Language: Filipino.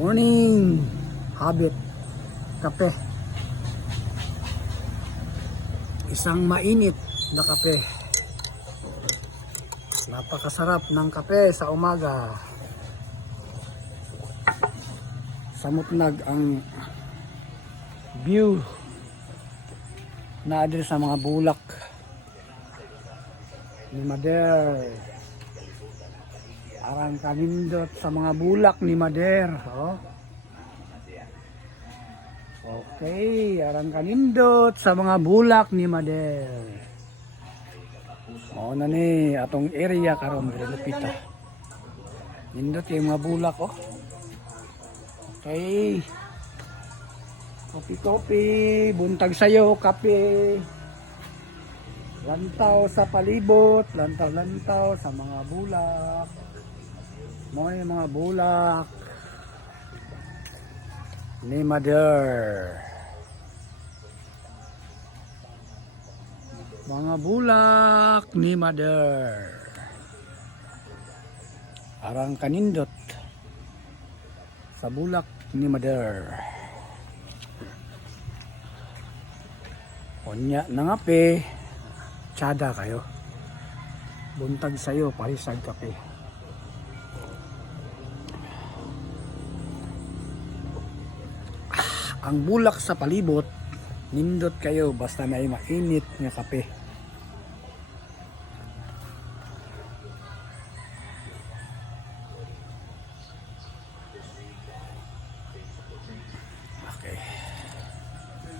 Morning habit, kape. Isang mainit na kape. Napakasarap ng kape sa umaga. Samutnag ang view na adres sa mga bulak ni Mader. Arang kanindot sa mga bulak ni Mader. Oh. Okay, arang kanindot sa mga bulak ni Mader. O na ni atong area karon diri lupita. Nindot yung mga bulak oh. Okay. Kopi-kopi, buntag sayo, kape. Lantaw sa palibot, lantaw-lantaw sa mga bulak. Mga mga bulak ni Mader. Mga bulak ni Mader. Arang kanindot sa bulak ni Mader. Onya nangape, tsada kayo. Buntag sayo, parisag kape. Ang bulak sa palibot, nindot kayo basta may mainit nga kape.